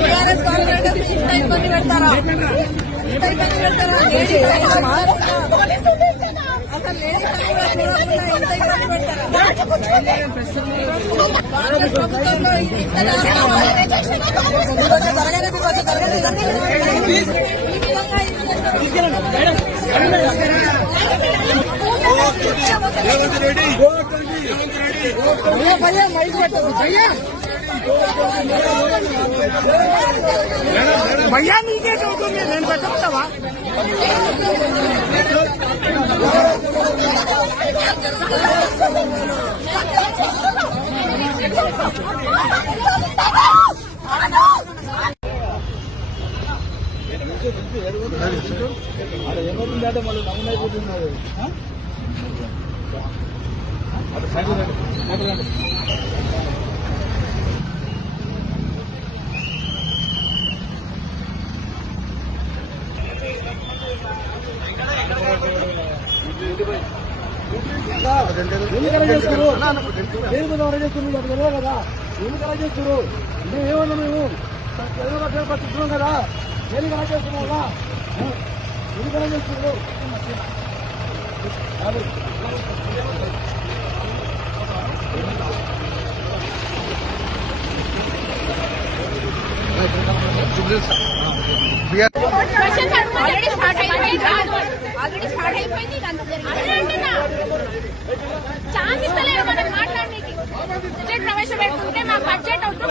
TRS Congress ఇంత ఇబ్బంది పెడతారా? ఇంత ఇబ్బంది పెడతారా? అసలు లేడీస్ కూడా చూడకుండా ఇంత ఇబ్బంది పెడతారా? ప్రభుత్వంలో ఇంత జరగలేదు भैया नीचे चौको में నేను పెట్టమంటావా ఏమవుతుందంటే మళ్ళీ నమూనా అయిపోతున్నారు ఎందుకలా చేస్తారు తెలియదు కదా ఎందుకలా చేస్తారు మేమేమన్నా మేము పట్టిస్తున్నాం కదా ఎందుకలా చేస్తున్నాం కదా ఎందుకలా చేస్తున్నారు ఛాన్స్ ఇస్తలేరు మనకు మాట్లాడడానికి. బడ్జెట్ ప్రవేశపెడుతుంటే మాకు బడ్జెట్ వద్దు,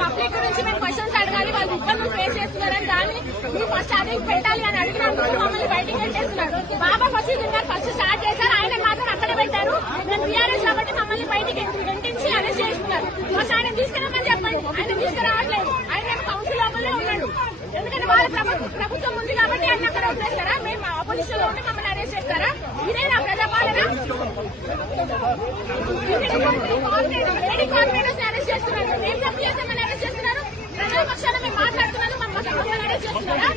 పబ్లిక్ గురించి మేము క్వశ్చన్స్ అడగాలి, వాళ్ళు ఇబ్బందులు ఫేస్ చేస్తున్నారని దాన్ని మీరు ఫస్ట్ అడిగి పెట్టాలి అని అడిగినందుకు మమ్మల్ని బయటికి పెట్టేస్తున్నారు. బాబా ఫసీదుద్దీన్ గారు ఫస్ట్ స్టార్ట్ చేశారు, ఆయన మాత్రం అక్కడ పెట్టారు. మేము టీఆర్ఎస్ కాబట్టి మమ్మల్ని బయటికి వెంటించి అరెస్ట్ చేస్తున్నారు. ఫస్ట్ ఆయన తీసుకురామని చెప్పండి, ఆయన తీసుకురావట్లేదు. ఆయన కౌన్సిల్ లోపలే ఉన్నాడు. ఎందుకంటే వాళ్ళ ప్రభుత్వం ఉంది కాబట్టి ఆయన అక్కడ వదిలేస్తారా? మేము ఆపోజిషన్ లో ఉంటే మమ్మల్ని అరెస్ట్ చేస్తారా? ఇదేనా ప్రజాపాలన? లేడీ కార్పొరేటర్స్ అరెస్ట్ చేస్తున్నారు. మేము తప్పు చేస్తామని అరెస్ట్ చేస్తున్నారు. ప్రజాపక్షాన మేము మాట్లాడుతున్నాను, మమ్మల్ని అరెస్ట్ చేస్తున్నారా?